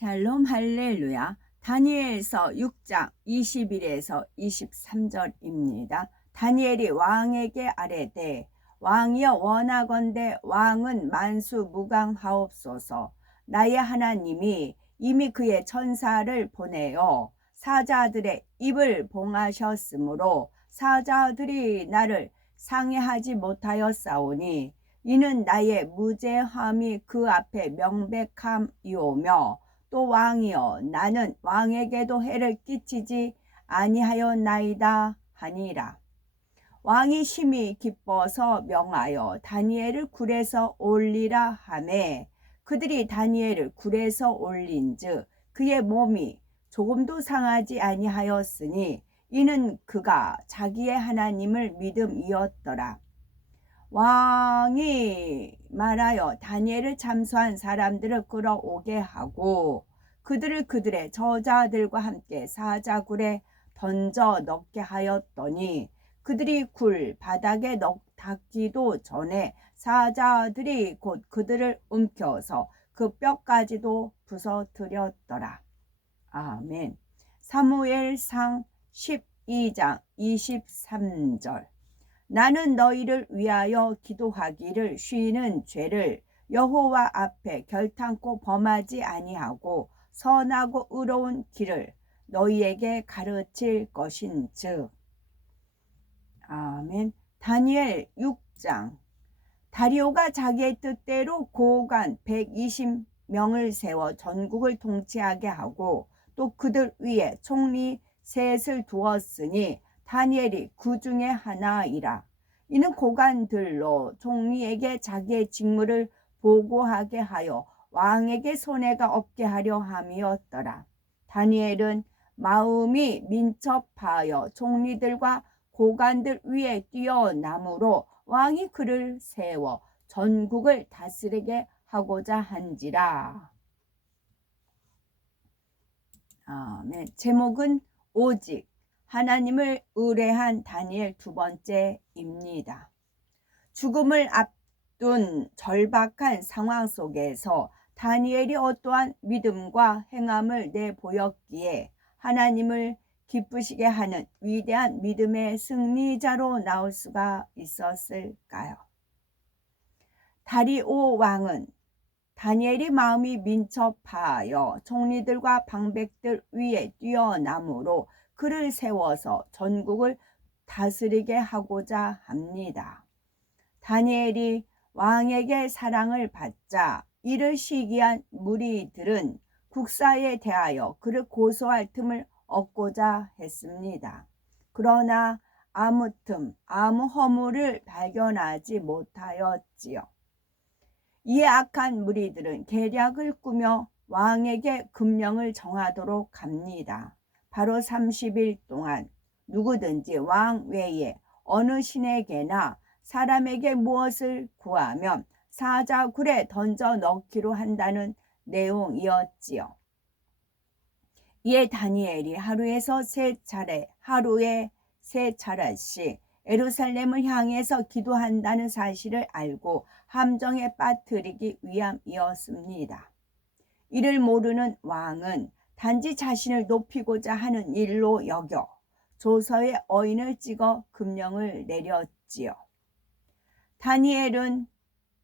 샬롬 할렐루야. 다니엘서 6장 21에서 23절입니다. 다니엘이 왕에게 아뢰되 왕이여 원하건대 왕은 만수무강하옵소서. 나의 하나님이 이미 그의 천사를 보내어 사자들의 입을 봉하셨으므로 사자들이 나를 상해하지 못하였사오니 이는 나의 무죄함이 그 앞에 명백함이오며 또 왕이여 나는 왕에게도 해를 끼치지 아니하였나이다 하니라. 왕이 심히 기뻐서 명하여 다니엘을 굴에서 올리라 하매 그들이 다니엘을 굴에서 올린즉 그의 몸이 조금도 상하지 아니하였으니 이는 그가 자기의 하나님을 믿음이었더라. 왕이 말하여 다니엘을 참수한 사람들을 끌어오게 하고 그들을 그들의 저자들과 함께 사자굴에 던져 넣게 하였더니 그들이 굴 바닥에 닿기도 전에 사자들이 곧 그들을 움켜서 그 뼈까지도 부서뜨렸더라. 아멘. 사무엘상 12장 23절. 나는 너희를 위하여 기도하기를 쉬는 죄를 여호와 앞에 결탄코 범하지 아니하고 선하고 의로운 길을 너희에게 가르칠 것인즉. 아멘. 다니엘 6장. 다리오가 자기의 뜻대로 고관 120명을 세워 전국을 통치하게 하고 또 그들 위에 총리 셋을 두었으니 다니엘이 그 중에 하나이라. 이는 고관들로 총리에게 자기의 직무를 보고하게 하여 왕에게 손해가 없게 하려 함이었더라. 다니엘은 마음이 민첩하여 총리들과 고관들 위에 뛰어나므로 왕이 그를 세워 전국을 다스리게 하고자 한지라. 아멘. 제목은 오직 하나님을 의뢰한 다니엘 두 번째입니다. 죽음을 앞둔 절박한 상황 속에서 다니엘이 어떠한 믿음과 행함을 내보였기에 하나님을 기쁘시게 하는 위대한 믿음의 승리자로 나올 수가 있었을까요? 다리오 왕은 다니엘이 마음이 민첩하여 총리들과 방백들 위에 뛰어나므로 그를 세워서 전국을 다스리게 하고자 합니다. 다니엘이 왕에게 사랑을 받자 이를 시기한 무리들은 국사에 대하여 그를 고소할 틈을 얻고자 했습니다. 그러나 아무 틈, 아무 허물을 발견하지 못하였지요. 이에 악한 무리들은 계략을 꾸며 왕에게 금령을 정하도록 합니다. 바로 30일 동안 누구든지 왕 외에 어느 신에게나 사람에게 무엇을 구하면 사자굴에 던져 넣기로 한다는 내용이었지요. 이에 다니엘이 하루에 세 차례씩 예루살렘을 향해서 기도한다는 사실을 알고 함정에 빠뜨리기 위함이었습니다. 이를 모르는 왕은 단지 자신을 높이고자 하는 일로 여겨 조서에 어인을 찍어 금령을 내렸지요. 다니엘은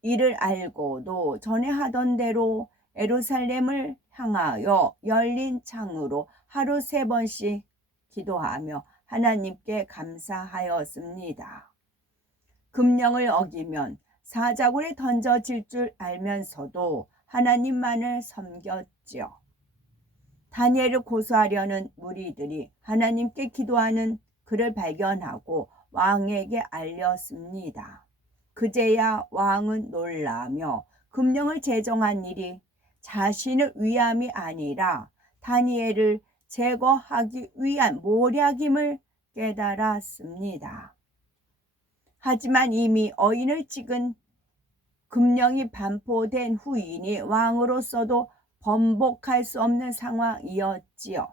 이를 알고도 전에 하던 대로 예루살렘을 향하여 열린 창으로 하루 3번씩 기도하며 하나님께 감사하였습니다. 금령을 어기면 사자굴에 던져질 줄 알면서도 하나님만을 섬겼지요. 다니엘을 고소하려는 무리들이 하나님께 기도하는 그를 발견하고 왕에게 알렸습니다. 그제야 왕은 놀라며 금령을 제정한 일이 자신을 위함이 아니라 다니엘을 제거하기 위한 모략임을 깨달았습니다. 하지만 이미 어인을 찍은 금령이 반포된 후이니 왕으로서도 번복할 수 없는 상황이었지요.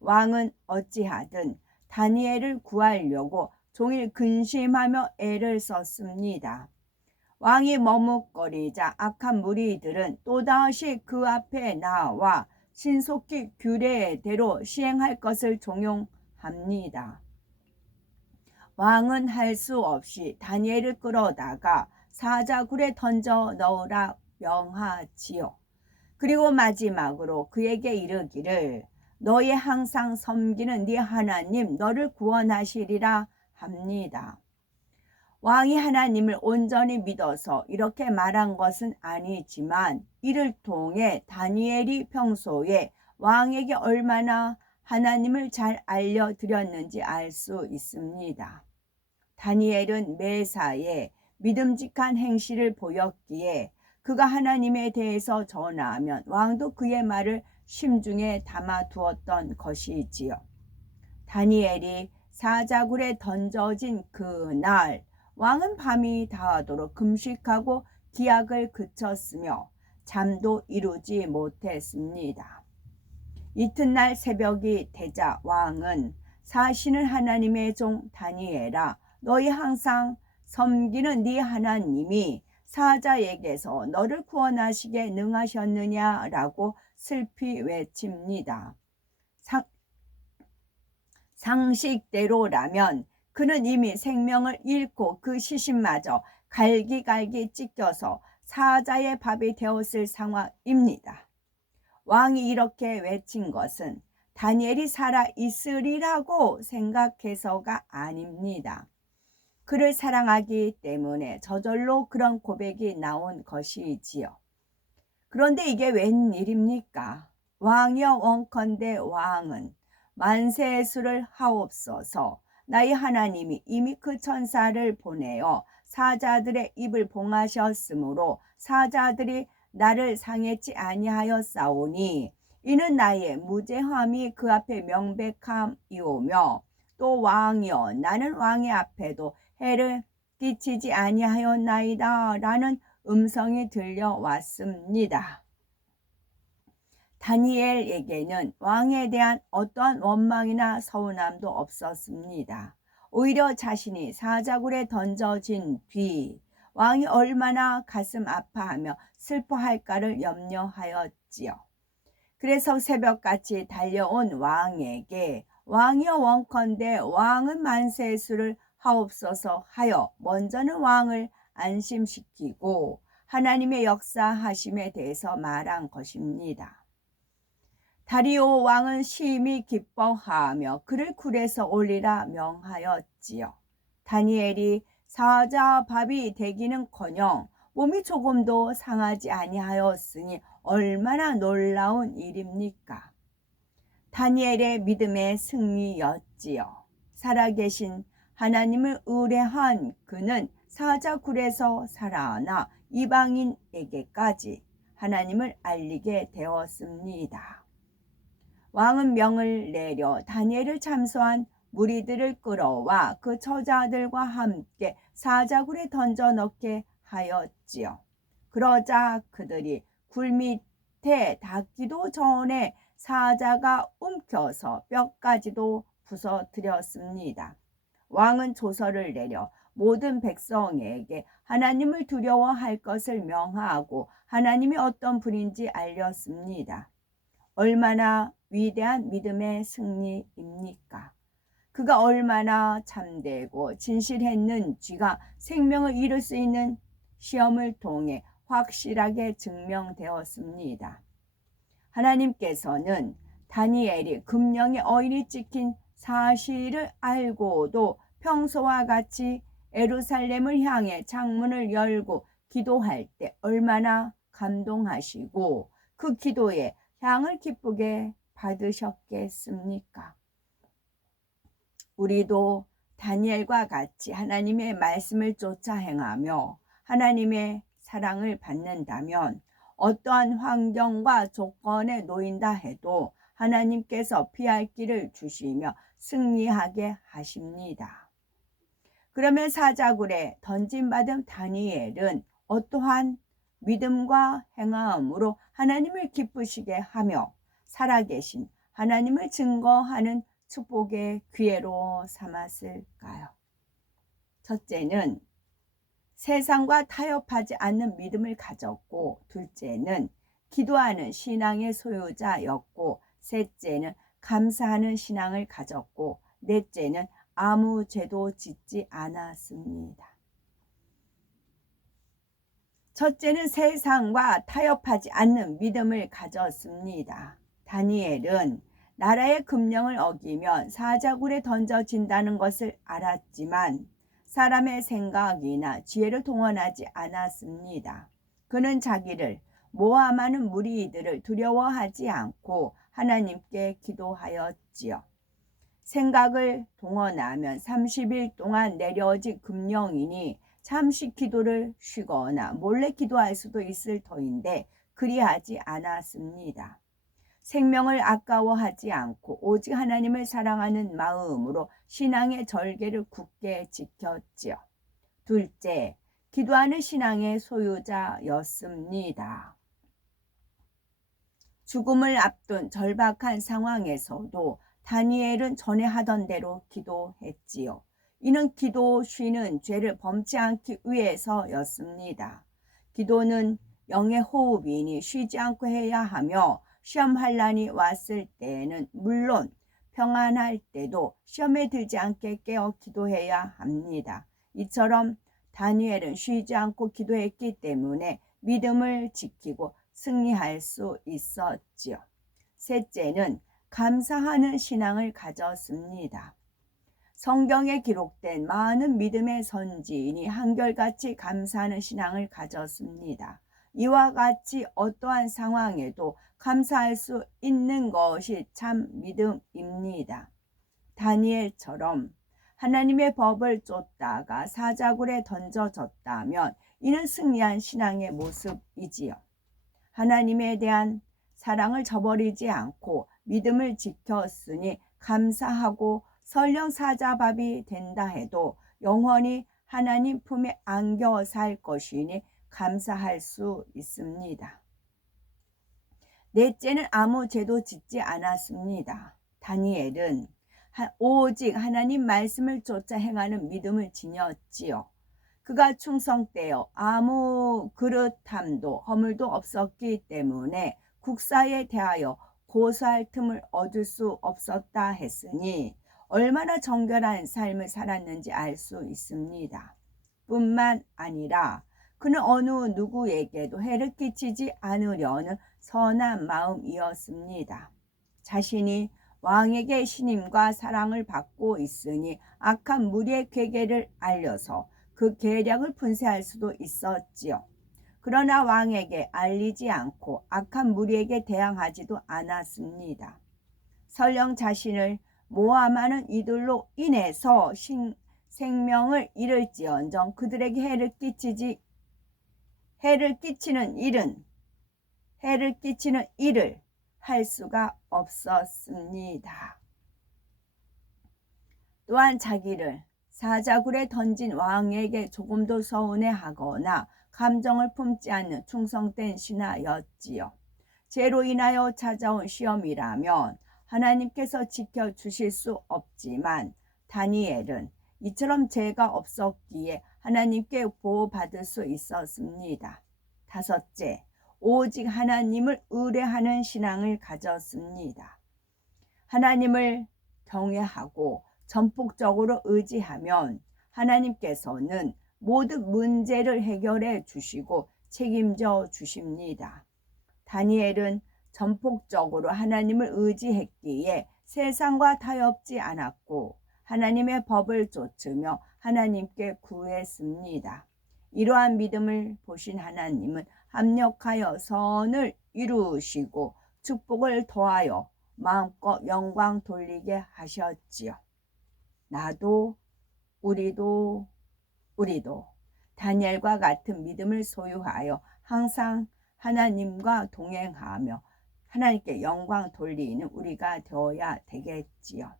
왕은 어찌하든 다니엘을 구하려고 종일 근심하며 애를 썼습니다. 왕이 머뭇거리자 악한 무리들은 또다시 그 앞에 나와 신속히 규례대로 시행할 것을 종용합니다. 왕은 할 수 없이 다니엘을 끌어다가 사자굴에 던져 넣으라 명하지요. 그리고 마지막으로 그에게 이르기를 너의 항상 섬기는 네 하나님 너를 구원하시리라 합니다. 왕이 하나님을 온전히 믿어서 이렇게 말한 것은 아니지만 이를 통해 다니엘이 평소에 왕에게 얼마나 하나님을 잘 알려드렸는지 알 수 있습니다. 다니엘은 매사에 믿음직한 행실을 보였기에 그가 하나님에 대해서 전하면 왕도 그의 말을 심중에 담아두었던 것이지요. 다니엘이 사자굴에 던져진 그날 왕은 밤이 다하도록 금식하고 기약을 그쳤으며 잠도 이루지 못했습니다. 이튿날 새벽이 되자 왕은 사시는 하나님의 종 다니엘아 너희 항상 섬기는 네 하나님이 사자에게서 너를 구원하시게 능하셨느냐라고 슬피 외칩니다. 상식대로라면 그는 이미 생명을 잃고 그 시신마저 갈기갈기 찢겨서 사자의 밥이 되었을 상황입니다. 왕이 이렇게 외친 것은 다니엘이 살아 있으리라고 생각해서가 아닙니다. 그를 사랑하기 때문에 저절로 그런 고백이 나온 것이지요. 그런데 이게 웬일입니까? 왕이여 원컨대 왕은 만세의 수를 하옵소서. 나의 하나님이 이미 그 천사를 보내어 사자들의 입을 봉하셨으므로 사자들이 나를 상했지 아니하였사오니 이는 나의 무죄함이 그 앞에 명백함이오며 또 왕이여 나는 왕의 앞에도 해를 끼치지 아니하였나이다 라는 음성이 들려왔습니다. 다니엘에게는 왕에 대한 어떠한 원망이나 서운함도 없었습니다. 오히려 자신이 사자굴에 던져진 뒤 왕이 얼마나 가슴 아파하며 슬퍼할까를 염려하였지요. 그래서 새벽같이 달려온 왕에게 왕이여 원컨대 왕은 만세의 수를 하옵소서 하여 먼저는 왕을 안심시키고 하나님의 역사하심에 대해서 말한 것입니다. 다리오 왕은 심히 기뻐하며 그를 굴에서 올리라 명하였지요. 다니엘이 사자 밥이 되기는커녕 몸이 조금도 상하지 아니하였으니 얼마나 놀라운 일입니까? 다니엘의 믿음의 승리였지요. 살아계신 하나님을 의뢰한 그는 사자굴에서 살아나 이방인에게까지 하나님을 알리게 되었습니다. 왕은 명을 내려 다니엘을 참소한 무리들을 끌어와 그 처자들과 함께 사자굴에 던져 넣게 하였지요. 그러자 그들이 굴 밑에 닿기도 전에 사자가 움켜서 뼈까지도 부서뜨렸습니다. 왕은 조서를 내려 모든 백성에게 하나님을 두려워할 것을 명하고 하나님이 어떤 분인지 알렸습니다. 얼마나 위대한 믿음의 승리입니까? 그가 얼마나 참되고 진실했는지가 생명을 잃을 수 있는 시험을 통해 확실하게 증명되었습니다. 하나님께서는 다니엘이 금령의 어인이 찍힌 사실을 알고도 평소와 같이 예루살렘을 향해 창문을 열고 기도할 때 얼마나 감동하시고 그 기도에 향을 기쁘게 받으셨겠습니까? 우리도 다니엘과 같이 하나님의 말씀을 쫓아 행하며 하나님의 사랑을 받는다면 어떠한 환경과 조건에 놓인다 해도 하나님께서 피할 길을 주시며 승리하게 하십니다. 그러면 사자굴에 던짐받은 다니엘은 어떠한 믿음과 행함으로 하나님을 기쁘시게 하며 살아계신 하나님을 증거하는 축복의 기회로 삼았을까요? 첫째는 세상과 타협하지 않는 믿음을 가졌고, 둘째는 기도하는 신앙의 소유자였고, 셋째는 감사하는 신앙을 가졌고, 넷째는 아무 죄도 짓지 않았습니다. 첫째는 세상과 타협하지 않는 믿음을 가졌습니다. 다니엘은 나라의 금령을 어기면 사자굴에 던져진다는 것을 알았지만 사람의 생각이나 지혜를 동원하지 않았습니다. 그는 자기를 모함하는 무리들을 두려워하지 않고 하나님께 기도하였지요. 생각을 동원하면 30일 동안 내려진 금령이니 잠시 기도를 쉬거나 몰래 기도할 수도 있을 터인데 그리하지 않았습니다. 생명을 아까워하지 않고 오직 하나님을 사랑하는 마음으로 신앙의 절개를 굳게 지켰지요. 둘째, 기도하는 신앙의 소유자였습니다. 죽음을 앞둔 절박한 상황에서도 다니엘은 전에 하던 대로 기도했지요. 이는 기도 쉬는 죄를 범치 않기 위해서였습니다. 기도는 영의 호흡이니 쉬지 않고 해야 하며 시험 환난이 왔을 때에는 물론 평안할 때도 시험에 들지 않게 깨어 기도해야 합니다. 이처럼 다니엘은 쉬지 않고 기도했기 때문에 믿음을 지키고 승리할 수 있었지요. 셋째는 감사하는 신앙을 가졌습니다. 성경에 기록된 많은 믿음의 선지인이 한결같이 감사하는 신앙을 가졌습니다. 이와 같이 어떠한 상황에도 감사할 수 있는 것이 참 믿음입니다. 다니엘처럼 하나님의 법을 쫓다가 사자굴에 던져졌다면 이는 승리한 신앙의 모습이지요. 하나님에 대한 사랑을 저버리지 않고 믿음을 지켰으니 감사하고 설령 사자밥이 된다 해도 영원히 하나님 품에 안겨 살 것이니 감사할 수 있습니다. 넷째는 아무 죄도 짓지 않았습니다. 다니엘은 오직 하나님 말씀을 쫓아 행하는 믿음을 지녔지요. 그가 충성되어 아무 그릇함도 허물도 없었기 때문에 국사에 대하여 고소할 틈을 얻을 수 없었다 했으니 얼마나 정결한 삶을 살았는지 알 수 있습니다. 뿐만 아니라 그는 어느 누구에게도 해를 끼치지 않으려는 선한 마음이었습니다. 자신이 왕에게 신임과 사랑을 받고 있으니 악한 무리의 괴계를 알려서 그 계략을 분쇄할 수도 있었지요. 그러나 왕에게 알리지 않고 악한 무리에게 대항하지도 않았습니다. 설령 자신을 모함하는 이들로 인해서 생명을 잃을지언정 그들에게 해를 끼치는 일을 할 수가 없었습니다. 또한 자기를 사자굴에 던진 왕에게 조금도 서운해하거나 감정을 품지 않는 충성된 신하였지요. 죄로 인하여 찾아온 시험이라면 하나님께서 지켜주실 수 없지만 다니엘은 이처럼 죄가 없었기에 하나님께 보호받을 수 있었습니다. 다섯째, 오직 하나님을 의뢰하는 신앙을 가졌습니다. 하나님을 경외하고 전폭적으로 의지하면 하나님께서는 모든 문제를 해결해 주시고 책임져 주십니다. 다니엘은 전폭적으로 하나님을 의지했기에 세상과 타협지 않았고 하나님의 법을 좇으며 하나님께 구했습니다. 이러한 믿음을 보신 하나님은 합력하여 선을 이루시고 축복을 더하여 마음껏 영광 돌리게 하셨지요. 나도 우리도 다니엘과 같은 믿음을 소유하여 항상 하나님과 동행하며 하나님께 영광 돌리는 우리가 되어야 되겠지요.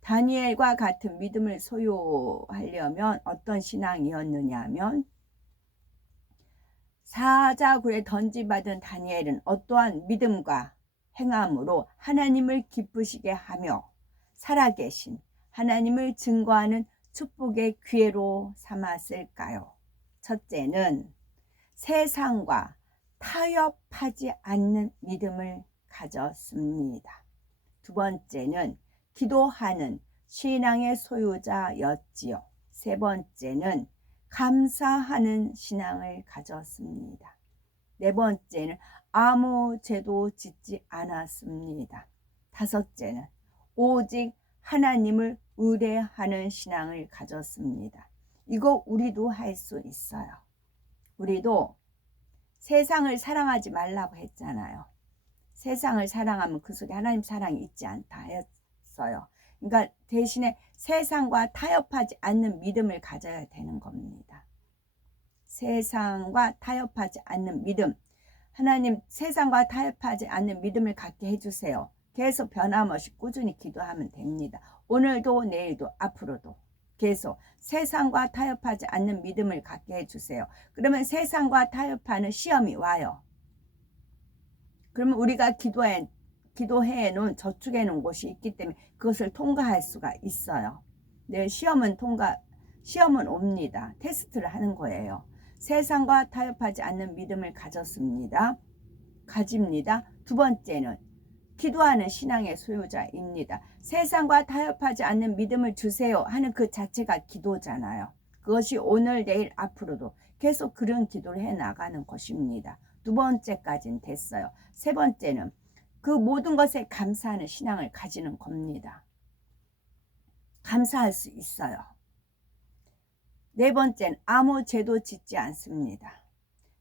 다니엘과 같은 믿음을 소유하려면 어떤 신앙이었느냐 하면 사자굴에 던지받은 다니엘은 어떠한 믿음과 행함으로 하나님을 기쁘시게 하며 살아계신 하나님을 증거하는 축복의 기회로 삼았을까요? 첫째는 세상과 타협하지 않는 믿음을 가졌습니다. 두 번째는 기도하는 신앙의 소유자였지요. 세 번째는 감사하는 신앙을 가졌습니다. 네 번째는 아무 죄도 짓지 않았습니다. 다섯째는 오직 하나님을 의뢰하는 신앙을 가졌습니다. 이거 우리도 할 수 있어요. 우리도 세상을 사랑하지 말라고 했잖아요. 세상을 사랑하면 그 속에 하나님 사랑이 있지 않다 했어요. 그러니까 대신에 세상과 타협하지 않는 믿음을 가져야 되는 겁니다. 세상과 타협하지 않는 믿음. 하나님 세상과 타협하지 않는 믿음을 갖게 해주세요. 계속 변함없이 꾸준히 기도하면 됩니다. 오늘도 내일도 앞으로도 계속 세상과 타협하지 않는 믿음을 갖게 해주세요. 그러면 세상과 타협하는 시험이 와요. 그러면 우리가 기도해 놓은 저축해 놓은 곳이 있기 때문에 그것을 통과할 수가 있어요. 네, 시험은 옵니다. 테스트를 하는 거예요. 세상과 타협하지 않는 믿음을 가집니다. 두 번째는 기도하는 신앙의 소유자입니다. 세상과 타협하지 않는 믿음을 주세요 하는 그 자체가 기도잖아요. 그것이 오늘 내일 앞으로도 계속 그런 기도를 해 나가는 것입니다. 두 번째까지는 됐어요. 세 번째는 그 모든 것에 감사하는 신앙을 가지는 겁니다. 감사할 수 있어요. 네 번째는 아무 죄도 짓지 않습니다.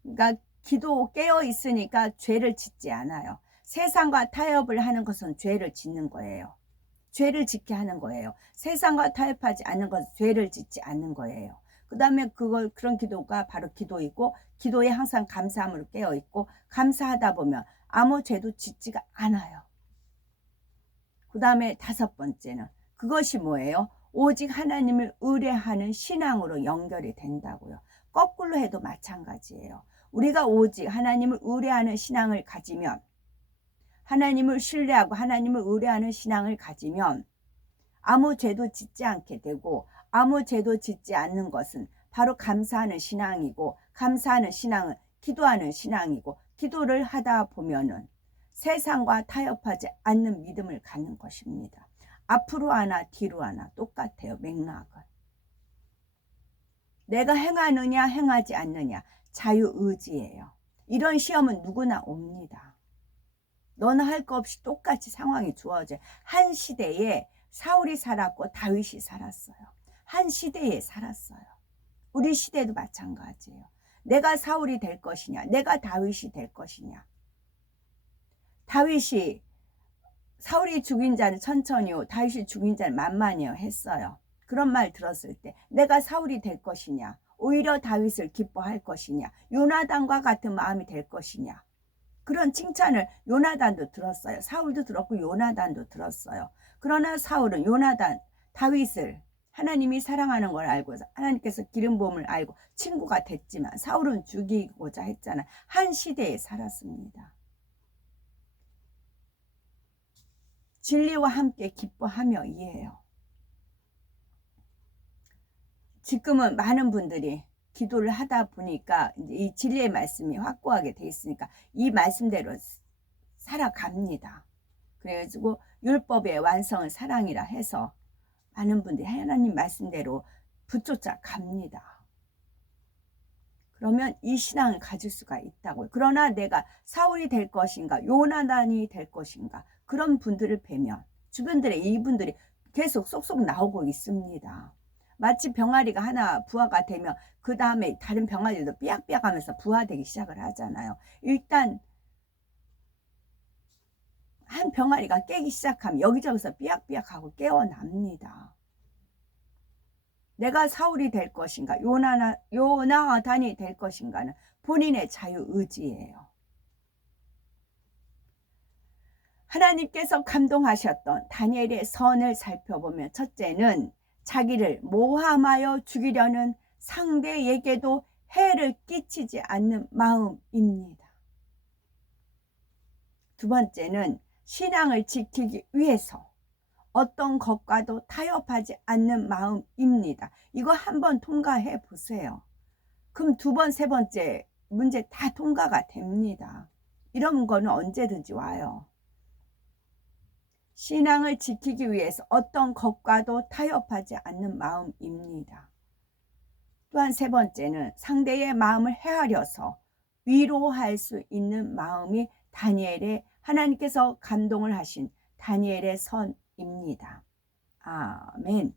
그러니까 기도 깨어 있으니까 죄를 짓지 않아요. 세상과 타협을 하는 것은 죄를 짓는 거예요. 죄를 짓게 하는 거예요. 세상과 타협하지 않는 것은 죄를 짓지 않는 거예요. 그 다음에 그런 기도가 바로 기도이고, 기도에 항상 감사함으로 깨어 있고, 감사하다 보면 아무 죄도 짓지가 않아요. 그 다음에 다섯 번째는 그것이 뭐예요? 오직 하나님을 의뢰하는 신앙으로 연결이 된다고요. 거꾸로 해도 마찬가지예요. 우리가 오직 하나님을 의뢰하는 신앙을 가지면, 하나님을 신뢰하고 하나님을 의뢰하는 신앙을 가지면 아무 죄도 짓지 않게 되고, 아무 죄도 짓지 않는 것은 바로 감사하는 신앙이고, 감사하는 신앙은 기도하는 신앙이고, 기도를 하다 보면은 세상과 타협하지 않는 믿음을 갖는 것입니다. 앞으로 하나 뒤로 하나 똑같아요. 맥락은. 내가 행하느냐 행하지 않느냐 자유의지예요. 이런 시험은 누구나 옵니다. 너는 할 거 없이 똑같이 상황이 주어져요. 한 시대에 사울이 살았고 다윗이 살았어요. 한 시대에 살았어요. 우리 시대도 마찬가지예요. 내가 사울이 될 것이냐, 내가 다윗이 될 것이냐. 사울이 죽인 자는 천천히요, 다윗이 죽인 자는 만만히요 했어요. 그런 말 들었을 때 내가 사울이 될 것이냐, 오히려 다윗을 기뻐할 것이냐, 요나단과 같은 마음이 될 것이냐. 그런 칭찬을 요나단도 들었어요. 사울도 들었고 요나단도 들었어요. 그러나 사울은 다윗을 하나님이 사랑하는 걸 알고 하나님께서 기름 부음을 알고 친구가 됐지만 사울은 죽이고자 했잖아요. 한 시대에 살았습니다. 진리와 함께 기뻐하며 이해해요. 지금은 많은 분들이 기도를 하다 보니까 이 진리의 말씀이 확고하게 돼 있으니까 이 말씀대로 살아갑니다. 그래가지고 율법의 완성은 사랑이라 해서 많은 분들이 하나님 말씀대로 붙쫓아 갑니다. 그러면 이 신앙을 가질 수가 있다고요. 그러나 내가 사울이 될 것인가, 요나단이 될 것인가, 그런 분들을 뵈면 주변들의 이분들이 계속 쏙쏙 나오고 있습니다. 마치 병아리가 하나 부화가 되면 그 다음에 다른 병아리도 삐약삐약 하면서 부화되기 시작을 하잖아요. 일단 한 병아리가 깨기 시작하면 여기저기서 삐약삐약하고 깨어납니다. 내가 사울이 될 것인가, 요나단이 될 것인가는 본인의 자유의지예요. 하나님께서 감동하셨던 다니엘의 선을 살펴보면 첫째는 자기를 모함하여 죽이려는 상대에게도 해를 끼치지 않는 마음입니다. 두 번째는 신앙을 지키기 위해서 어떤 것과도 타협하지 않는 마음입니다. 이거 한번 통과해 보세요. 그럼 두 번, 세 번째 문제 다 통과가 됩니다. 이런 거는 언제든지 와요. 신앙을 지키기 위해서 어떤 것과도 타협하지 않는 마음입니다. 또한 세 번째는 상대의 마음을 헤아려서 위로할 수 있는 마음이 다니엘의 하나님께서 감동을 하신 다니엘의 선입니다. 아멘.